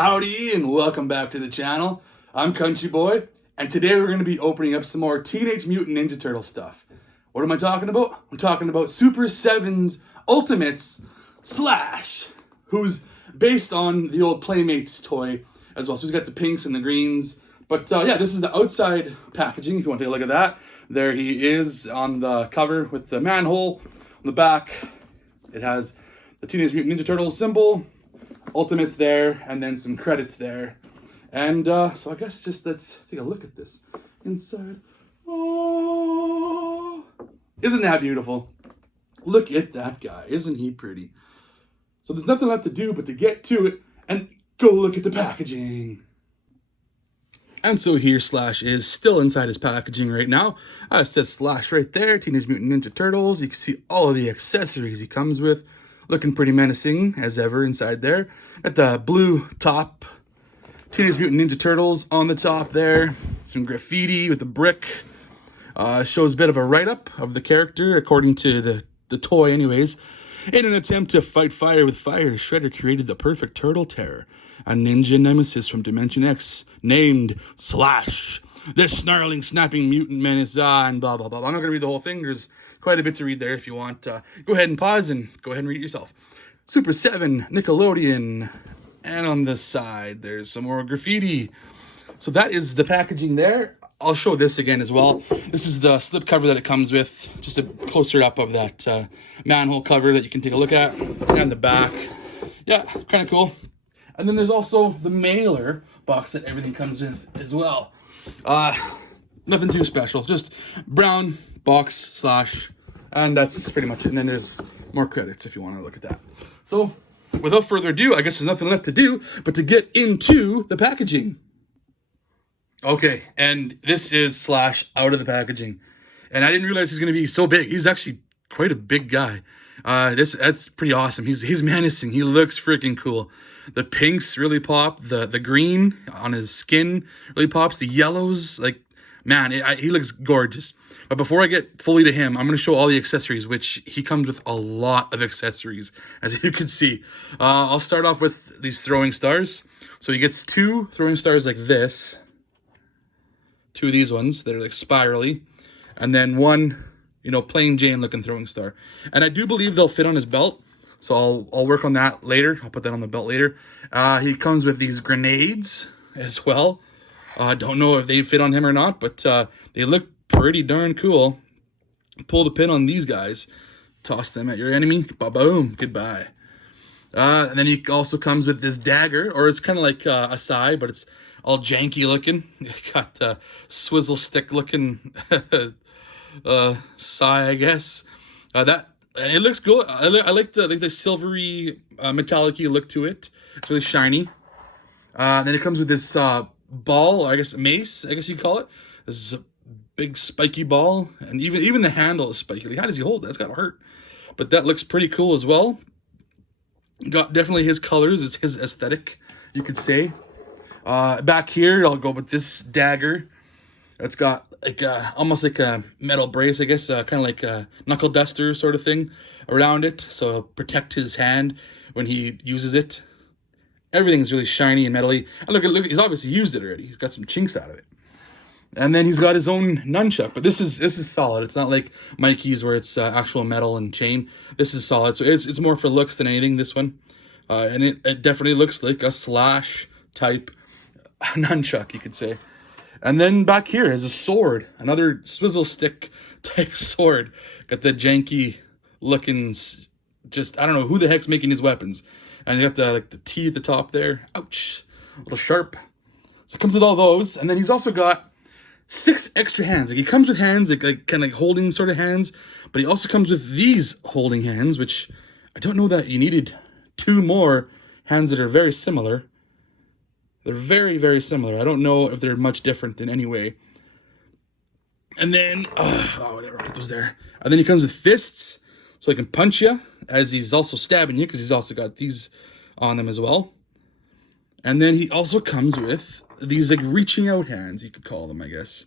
Howdy and welcome back to the channel. I'm Country Boy, and today we're going to be opening up some more Teenage Mutant Ninja Turtle stuff. What am I talking about? I'm talking about Super7's Ultimates Slash, who's based on the old Playmates toy as well. So he's got the pinks and the greens. But yeah, this is the outside packaging if you want to take a look at that. There he is on the cover with the manhole. On the back, it has the Teenage Mutant Ninja Turtles symbol, Ultimates there, and then some credits there. And so I guess just let's take a look at this inside. Oh, isn't that beautiful? Look at that guy. Isn't he pretty? So there's nothing left to do but to get to it and go look at the packaging. And so here Slash is still inside his packaging right now. It says Slash right there, Teenage Mutant Ninja Turtles. You can see all of the accessories he comes with. Looking pretty menacing as ever inside there. Got the blue top, Teenage Mutant Ninja Turtles on the top there. Some graffiti with a brick. Shows a bit of a write-up of the character according to the toy anyways. In an attempt to fight fire with fire, Shredder created the perfect turtle terror, a ninja nemesis from Dimension X named Slash. This snarling, snapping mutant menace, and blah, blah, blah. I'm not going to read the whole thing. There's quite a bit to read there if you want. Go ahead and pause and go ahead and read it yourself. Super7, Nickelodeon. And on the side, there's some more graffiti. So that is the packaging there. I'll show this again as well. This is the slip cover that it comes with. Just a closer up of that manhole cover that you can take a look at. And the back. Yeah, kind of cool. And then there's also the mailer box that everything comes with as well. Nothing too special. Just brown box Slash. And that's pretty much it. And then there's more credits if you want to look at that. So without further ado, I guess there's nothing left to do but to get into the packaging. Okay, and this is Slash out of the packaging. And I didn't realize he's going to be so big. He's actually quite a big guy. That's pretty awesome. He's menacing. He looks freaking cool. The pinks really pop. The green on his skin really pops. The yellows, like, man, he looks gorgeous. But before I get fully to him, I'm going to show all the accessories, which he comes with a lot of accessories, as you can see. I'll start off with these throwing stars. So he gets 2 throwing stars like this. 2 of these ones that are like spirally. And then 1, plain Jane looking throwing star. And I do believe they'll fit on his belt. So I'll work on that later. I'll put that on the belt later. He comes with these grenades as well. Don't know if they fit on him or not, but they look pretty darn cool. Pull the pin on these guys. Toss them at your enemy. Ba-boom. Goodbye. And then he also comes with this dagger, or it's kind of like a sai, but it's all janky looking. Got the swizzle stick looking sai, I guess. It looks good. I like the silvery metallic-y look to it. It's really shiny. Then it comes with this ball, or I guess mace, I guess you call it. This is a big spiky ball, and even the handle is spiky. Like, how does he hold that? It's gotta hurt. But that looks pretty cool as well. Got definitely his colors. It's his aesthetic, you could say. Back here, I'll go with this dagger. It's got like almost like a metal brace, I guess, kind of like a knuckle duster sort of thing around it, so it'll protect his hand when he uses it. Everything's really shiny and metally. And look, he's obviously used it already. He's got some chinks out of it. And then he's got his own nunchuck, but this is solid. It's not like Mikey's where it's actual metal and chain. This is solid, so it's more for looks than anything, this one. And it definitely looks like a Slash type nunchuck, you could say. And then back here is a sword, another swizzle stick type sword. Got the janky looking, just I don't know who the heck's making these weapons. And you got the T at the top there. Ouch, a little sharp. So it comes with all those, and then he's also got 6 extra hands. Like, he comes with hands like kind of like holding sort of hands, but he also comes with these holding hands, which I don't know that you needed 2 more hands that are very similar. They're very, very similar. I don't know if they're much different in any way. And then, whatever, put those there. And then he comes with fists, so he can punch you as he's also stabbing you, because he's also got these on them as well. And then he also comes with these like reaching out hands, you could call them, I guess.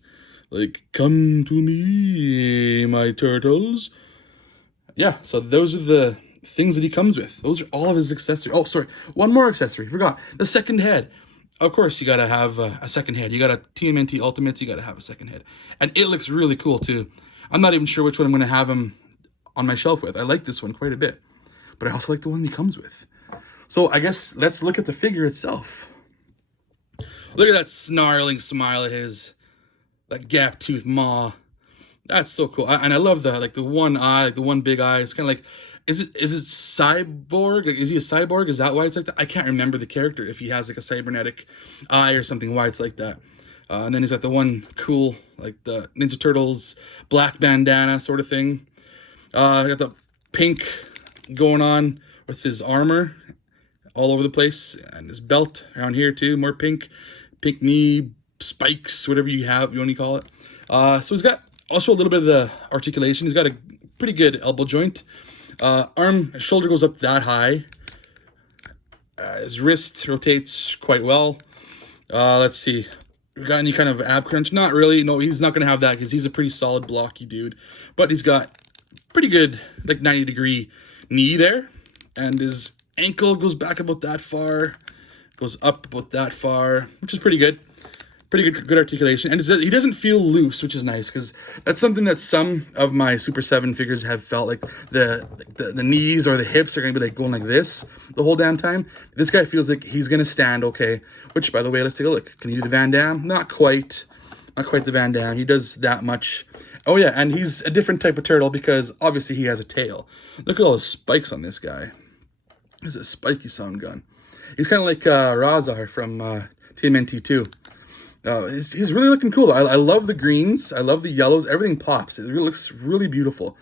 Like, come to me, my turtles. Yeah, so those are things that he comes with. Those are all of his accessories. Oh, sorry, one more accessory. Forgot the second head. Of course, you gotta have a second head. You got a TMNT Ultimates. You gotta have a second head, and it looks really cool too. I'm not even sure which one I'm gonna have him on my shelf with. I like this one quite a bit, but I also like the one he comes with. So I guess let's look at the figure itself. Look at that snarling smile of his, that gap tooth maw. That's so cool. And I love the one eye, like the one big eye. It's kind of like, is it cyborg? Is he a cyborg? Is that why it's like that? I can't remember the character, if he has like a cybernetic eye or something, why it's like that. And then he's got the one cool, like the Ninja Turtles black bandana sort of thing. Got the pink going on with his armor all over the place, and his belt around here too, more pink knee spikes, whatever you want to call it. So he's got also a little bit of the articulation. He's got a pretty good elbow joint. Shoulder goes up that high. His wrist rotates quite well. Let's see. We got any kind of ab crunch? Not really. No, he's not going to have that because he's a pretty solid, blocky dude. But he's got pretty good, like 90-degree knee there. And his ankle goes back about that far. Goes up about that far, which is pretty good. Pretty good articulation. And he doesn't feel loose, which is nice, because that's something that some of my Super 7 figures have felt like the knees or the hips are going to be like going like this the whole damn time. This guy feels like he's going to stand okay, which, by the way, let's take a look. Can he do the Van Damme? Not quite. Not quite the Van Damme. He does that much. Oh, yeah, and he's a different type of turtle because obviously he has a tail. Look at all the spikes on this guy. This is a spiky sound gun. He's kind of like Razar from TMNT 2. He's really looking cool. I love the greens. I love the yellows. Everything pops. It really looks really beautiful.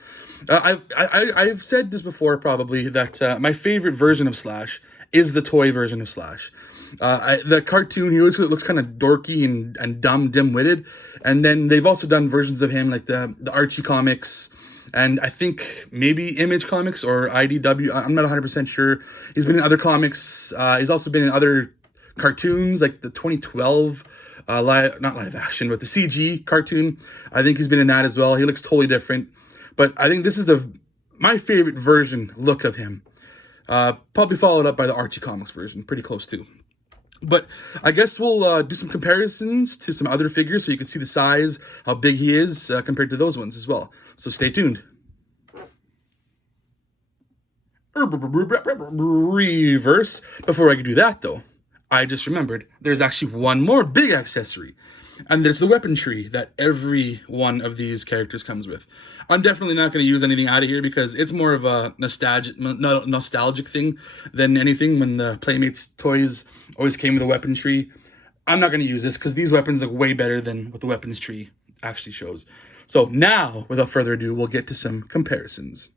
I've said this before probably that my favorite version of Slash is the toy version of Slash. The cartoon, he looks kind of dorky and dumb, dim-witted. And then they've also done versions of him like the Archie comics, and I think maybe Image Comics or IDW. I'm not 100% sure. He's been in other comics. He's also been in other cartoons like the 2012 not live action, but the CG cartoon. I think he's been in that as well. He looks totally different. But I think this is my favorite look of him. Probably followed up by the Archie Comics version. Pretty close too. But I guess we'll do some comparisons to some other figures so you can see the size, how big he is compared to those ones as well. So stay tuned. Reverse. Before I can do that though, I just remembered there's actually one more big accessory. And there's the weapon tree that every one of these characters comes with. I'm definitely not going to use anything out of here because it's more of a nostalgic thing than anything. When the Playmates toys always came with a weapon tree, I'm not going to use this because these weapons look way better than what the weapons tree actually shows. So now, without further ado, we'll get to some comparisons.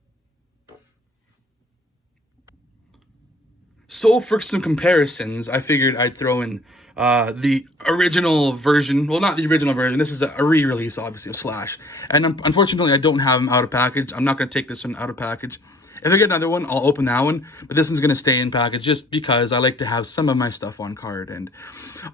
So for some comparisons, I figured I'd throw in the original version. Well, not the original version. This is a re-release, obviously, of Slash. And unfortunately, I don't have them out of package. I'm not going to take this one out of package. If I get another one, I'll open that one. But this one's going to stay in package just because I like to have some of my stuff on card. And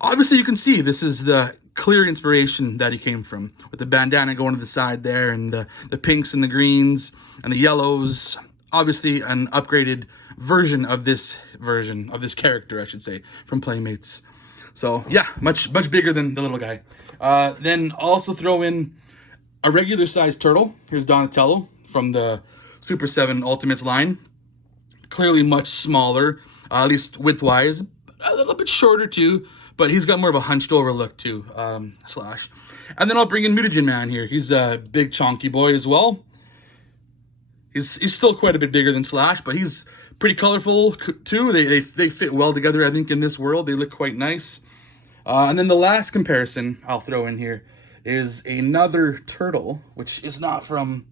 obviously, you can see this is the clear inspiration that he came from. With the bandana going to the side there, and the pinks and the greens and the yellows. Obviously, an upgraded version of this character, I should say, from Playmates. So yeah, much bigger than the little guy. Then also throw in a regular sized turtle. Here's Donatello from the Super 7 Ultimates line. Clearly much smaller, at least width-wise. A little bit shorter too, but he's got more of a hunched over look too, Slash. And then I'll bring in Mutagen Man here. He's a big chonky boy as well. He's still quite a bit bigger than Slash, but he's pretty colorful too. They fit well together, I think, in this world. They look quite nice. And then the last comparison I'll throw in here is another turtle, which is not from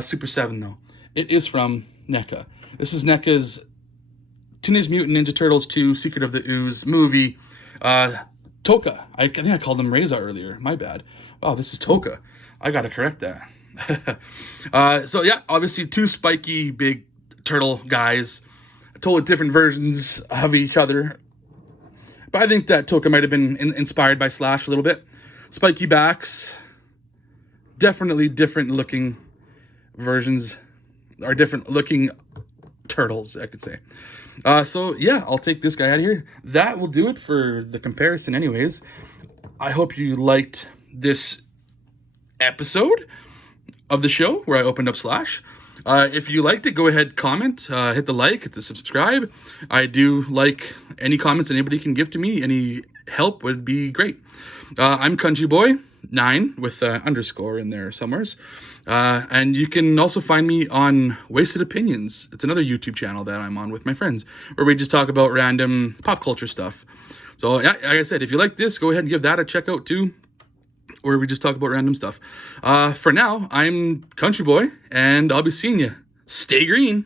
Super 7 though. It is from NECA. This is NECA's Teenage Mutant Ninja Turtles 2 Secret of the Ooze movie. Toka. I think I called him Reza earlier. My bad. Wow, this is Toka. I gotta correct that. So yeah, obviously two spiky big turtle guys, totally different versions of each other. But I think that Toka might have been inspired by Slash a little bit. Spiky backs, definitely different looking versions, or different looking turtles, I could say. So yeah, I'll take this guy out of here. That will do it for the comparison anyways. I hope you liked this episode of the show where I opened up Slash. If you liked it, go ahead, comment, hit the like, hit the subscribe. I do like any comments anybody can give to me. Any help would be great. I'm Country Boy 9 with underscore in there somewheres. And you can also find me on Wasted Opinions. It's another YouTube channel that I'm on with my friends where we just talk about random pop culture stuff. So yeah, like I said, if you like this, go ahead and give that a check out too, where we just talk about random stuff. For now, I'm Country Boy, and I'll be seeing you. Stay green.